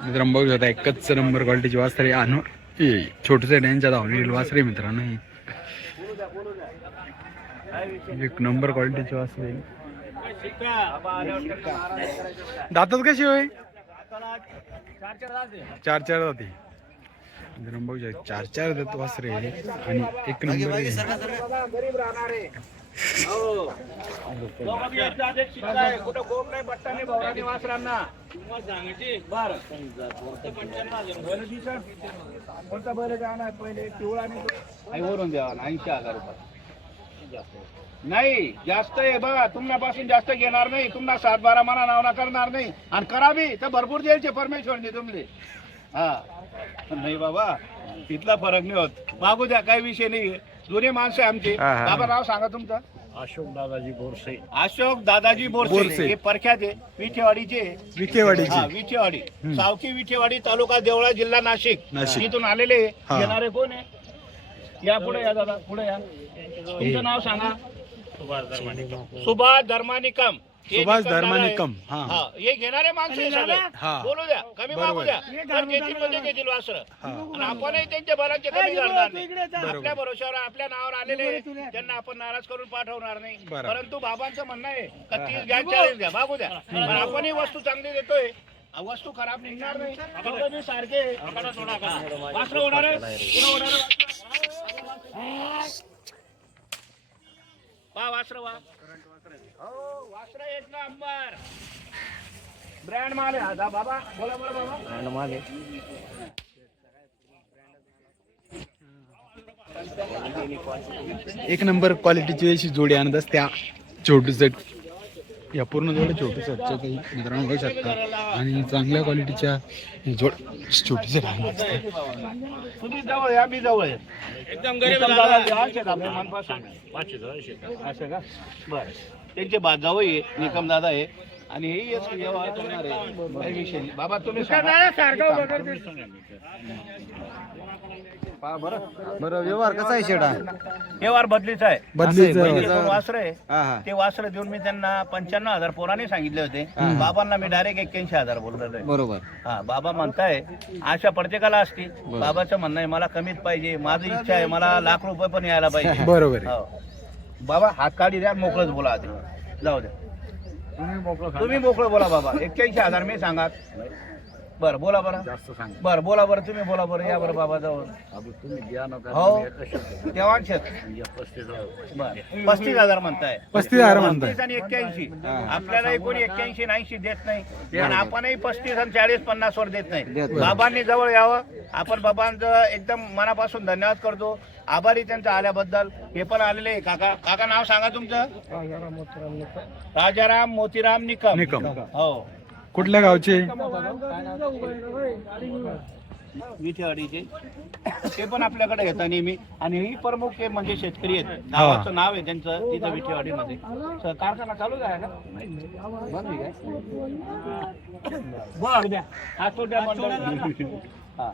मित्रांनो बघू शकता एकच नंबर क्वालिटीची वासरे आणू. छोटस त्यांच्या धावणील वासरे मित्रांनो एक नंबर क्वालिटीची वासरे दातात कशी होय? चार चार जाते मित्रांनो बघू शकता चार चार दात वासरे आणि एक नंबर कुठं कोणता बैल जाणार पहिले पिवळा आणि वरून द्यावा ऐंशी हजार रुपये नाही जास्त आहे बघा तुमच्यापासून जास्त घेणार नाही. तुम्हाला सात बारा मना नावना करणार नाही. आणि करावी तर भरपूर द्यायचे परमेश्वरने तुमले हा. नाही बाबा तिथला फरक नाही होत. मागू द्या काही विषय नाही. जुने माणसं आहे आमचे. हा, हा. बाबा नाव सांगा तुमचं. अशोक दादाजी बोरसे. अशोक दादाजी बोरसे. बोरसे. हे परख्यात आहे विठेवाडीचे. विकेवाडीची हा विठेवाडी. सावकी विठेवाडी तालुका देवळा जिल्हा नाशिक. नाशिक. तिथून आलेले. हा. येणारे कोण आहे? या पुढे या दादा पुढे या. तुमचं नाव सांगा. सुभाष दरमाने सुभाष धर्मानिकम हे निकम हा. हा हे घेणारे माणसं आहे सगळे. हा. बोलू द्या. कमी मागू. द्या. तर घेतील म्हणजे घेतील वासर. हा. आणि आपणही त्यांच्या बलांचे कमी करणार नाही. आपल्या भरोश्यावर आपल्या नावावर आलेले त्यांना आपण नाराज करून पाठवणार नाही. बरोबर. परंतु बाबांचं म्हणणं आहे का तीस घ्या चाळीस घ्या मागू द्या. पण आपणही वस्तू चांगली देतोय. वस्तू खराब निघणार नाही. दोघं सारखे वासरं होणार आहे होणार आहे. वासर वा. हो वासर एक ना अंबर. ब्रँड माल आहे आता बाबा. बोला बोला बाबा. एक नंबर क्वालिटीची अशी जोडी आणत असत्या. छोटू सेट या पूर्ण जोडी छोटू सेटच्या काही मित्रांनो बघू शकता. आणि चांगल्या क्वालिटीच्या ही जोड छोटी सेट आणत असते तुम्ही जवळ या मी जवळ आहे एकदम गरीब आपल्या मनपासून असं का बर. त्यांचे बा जावं आहे निकम दादा आहे. आणि हे व्यवहार करणार आहे बाबा तुम्ही बरं बरं व्यवहार कसा आहे शेडा? व्यवहार बदलीचा आहे. बदलीच पहिले दोन वासरं आहे. हा ते वासरं देऊन मी त्यांना पंच्याण्णव हजार पोराने सांगितले होते. बाबांना मी डायरेक्ट एक्क्याऐंशी हजार बोललेलो आहे बरोबर. हा बाबा म्हणताय आशा प्रत्येकाला असते. बाबाचं म्हणणं आहे मला कमीच पाहिजे. माझी इच्छा आहे मला लाख रुपये पण यायला पाहिजे. बरोबर आहे. हो. बाबा हात काढी द्या मोकळंच बोला आधी. जाऊ द्या. तुम्ही मोकळं बोला बाबा. एक्क्याऐंशी हजार मी सांगा बर बोला बरं. बर बोला बरं तुम्ही बोला बरं या बरं बाबा जवळ हो. देवाण शेत. बर. पस्तीस हजार म्हणताय. पस्तीस हजार म्हणताय. पस्तीस आणि एक्क्याऐंशी. आपल्याला कोणी एक्क्याऐंशी ऐंशी देत नाही. आणि आपणही पस्तीस आणि चाळीस पन्नास वर देत नाही. देत नाही. बाबांनी जवळ यावं. आपण बाबांचं एकदम मनापासून धन्यवाद करतो. आभारी त्यांचं आल्याबद्दल. हे पण आलेले आहे. काका काका नाव सांगा तुमचं? राजाराम मोतीराम निकम. निकम. हो. कुठल्या गावचे? विठेवाडीचे ते पण आपल्याकडे येतात नेहमी. आणि ही प्रमुख हे म्हणजे शेतकरी आहेत. गावाचं नाव आहे त्यांचं तिथं विठेवाडीमध्ये स- कारखाना चालू आहे का बंद आहे काय. हा.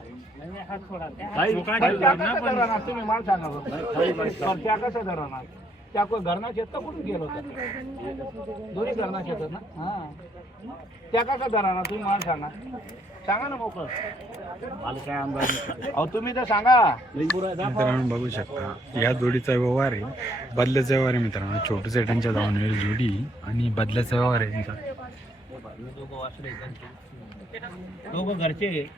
तुम्ही मला सांगा बरं. बरं, त्या कसं धरणार त्या कोण घरना शेत का कुठून गेलो होतं? दोन्ही घरना शेतात ना? हा. त्या कसं धरणार तुम्ही मला सांगा. सांगा ना मोकळं. अहो तुम्ही तर सांगा. मित्रांनो बघू शकता. या जोडीचा व्यवहार आहे. बदल्याचा व्यवहार आहे मित्रांनो. छोटू सेटांच्या धावणीवर जोडी आणि बदल्याचा व्यवहार आहे त्यांचा. दोघं घरचे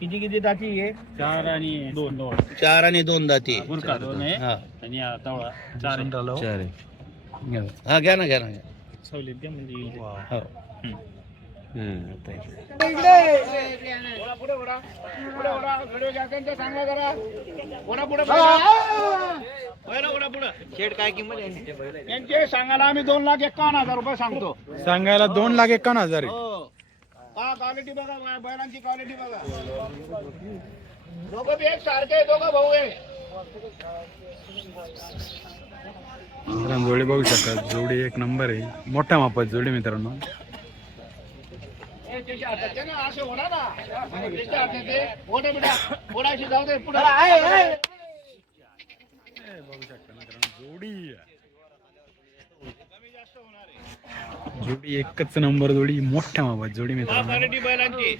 किती किती दाती आहे? चार आणि दोन. दोन. चार आणि दोन दाती. बुरका दोन आहे. हा. आणि हा तवळा. चार आहे. हा. घ्या. ना घ्या ना घ्या. सवलीत द्या म्हणजे येईल. हो. हम्म. घ्या किंमत यांचे सांगायला आम्ही दोन लाख एकावन्न हजार हो क्वालिटी बघा बैलांची क्वालिटी बघा. दोघं बी एक सारखे आहे, दोघं भाऊ आहे मित्रांनो जोडी बघू शकता. जोडी एक नंबर आहे. मोठ्या मापात जोडी मित्रांनो. असे ना. बेटा. जाऊ दे पुढे. बघू शकता मित्रांनो जोडी जोडी एकच नंबर जोडी मोठ्या मापात जोडी मित्रांनो क्वालिटी बैलांची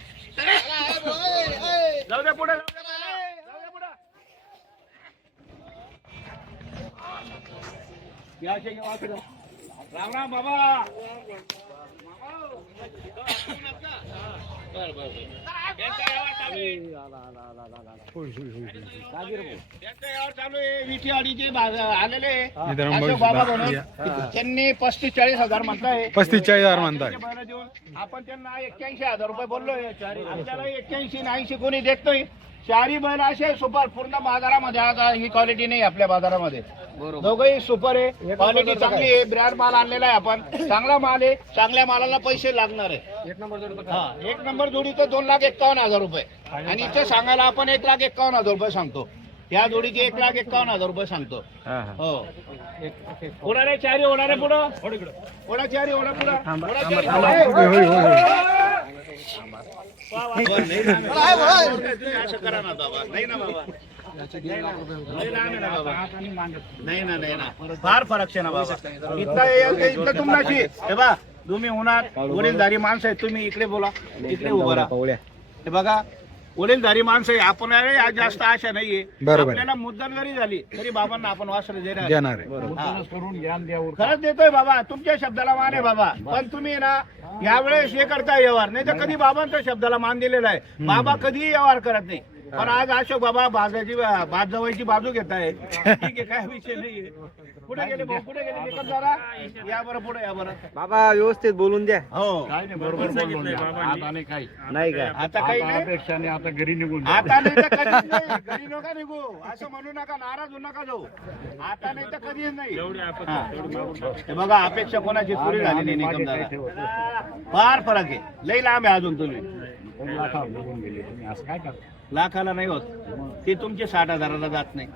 जाऊ द्या पुढे जाऊ द्या बैलं. जाऊ द्या पुढं. या अशे घेऊ, असं घेऊ. राम राम बाबा त्यांनी पस्तीस चाळीस हजार म्हणताय पस्तीस चाळीस हजार म्हणताय आपण त्यांना एक्क्याऐंशी हजार रुपये बोललोय आपल्याला एक्क्याऐंशी ऐंशी कोणी देत नाही. चारी बैल असे सुपर पूर्ण बाजारामध्ये आज ही क्वालिटी नाही आपल्या बाजारामध्ये. दोघंही सुपर आहे. क्वालिटी चांगली आहे ब्रँड माल आणलेला आहे आपण. चांगला माल आहे चांगल्या मालाला पैसे लागणार आहे. हा एक नंबर जोडी तर दोन लाख एक्कावन्न हजार रुपये. आणि इथे सांगायला आपण एक लाख एक्कावन्न हजार रुपये सांगतो. या जोडीचे एक लाख एक्कावन्न हजार रुपये सांगतो. हो. होणारे चारी होणारे पुढं. ओढा चारी ओढा पुढं. ओढा चारी होय, होय, होय. असं करा ना बाबा. नाही ना बाबा. नाही ना. नाही ना बाबा. नाही ना नाही ना. फार फरक आहे ना बाबा. इथं इथं तुमनाशी हे बा तुम्ही उन्हात वडीलधारी माणसं आहेत तुम्ही इकडे बोला. इकडे उभं राहा. हे बगा वडीलधारी माणसं आहे. आपण आहे, आज जास्त आशा नाहीये. बरोबर. आपल्याला मुद्दल जरी झाली तरी बाबांना आपण वासर देणार देणार आहे. हा. खरंच देतोय बाबा. तुमच्या शब्दाला मान आहे बाबा. पण तुम्ही ना यावेळेस हे करता व्यवहार. नाही तर कधी बाबांच्या शब्दाला मान दिलेला आहे. बाबा कधीही व्यवहार करत नाही. पण आज अशोक बाबा बाजाची बाज जवळची बाजू घेत आहे ठीक आहे काय विषय नाहीये. कुठे गेले भाऊ कुठे गेले. निकम जरा. या बरं पुढे या बरं. बाबा व्यवस्थित बोलून द्या. हो. बरोबर बाबांनी नाही काय आता काही नाही. अपेक्षाने आता घरी निघून आता नाही तर कधीच नाही. घरी नका निघू. असं म्हणू नका नाराज होऊ नका जाऊ. आता नाही तर कधीच नाही. हा. हे बघा अपेक्षा कोणाची पुरी झाली नाही निकम फार फरक आहे. लई लांब आहे अजून तुम्ही. लाखाला नाही होत. ते तुमचे साठ हजाराला जात नाही.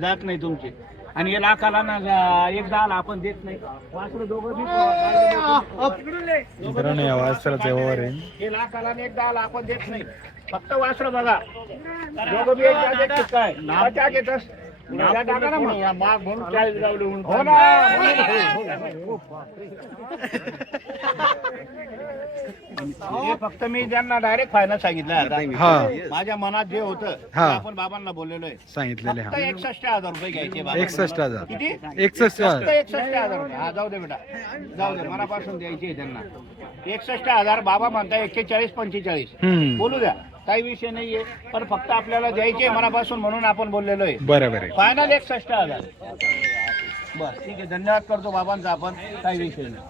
जात नाही तुमचे. आणि हे लाखाला ना जा- एक दहाला आपण देत नाही. वासरं दोघं बी- मित्रांनो या वासराचा व्यवहार आहे. हे लाखाला आणि एक दहाला आपण देत नाही. फक्त वासरं बघा. दोघं बी चिक्का आहे. हो ना. हे फक्त मी त्यांना डायरेक्ट फायनल सांगितलं आता. हा. माझ्या मनात जे होतं ते हा. आपण बाबांना बोललेलो आहे. सांगितलेले फक्त हा एकसष्ट हजार रुपये घ्यायचे बाबा. एकसष्ट हजार. किती? एकसष्ट फक्त हजार एकसष्ट हजार रुपये. हा जाऊ दे बेटा. जाऊ दे मनापासून द्यायचे आहे त्यांना. एकसष्ट हजार बाबा म्हणताय एक्केचाळीस पंचेचाळीस. हम्म. बोलू द्या. काही विषय नाहीये पण फक्त आपल्याला द्यायचे मनापासून म्हणून आपण बोललेलो आहे. बरोबर आहे. फायनल एकसष्ट हजार बस ठीक आहे. धन्यवाद करतो बाबांचा आपण. काही विषय नाही.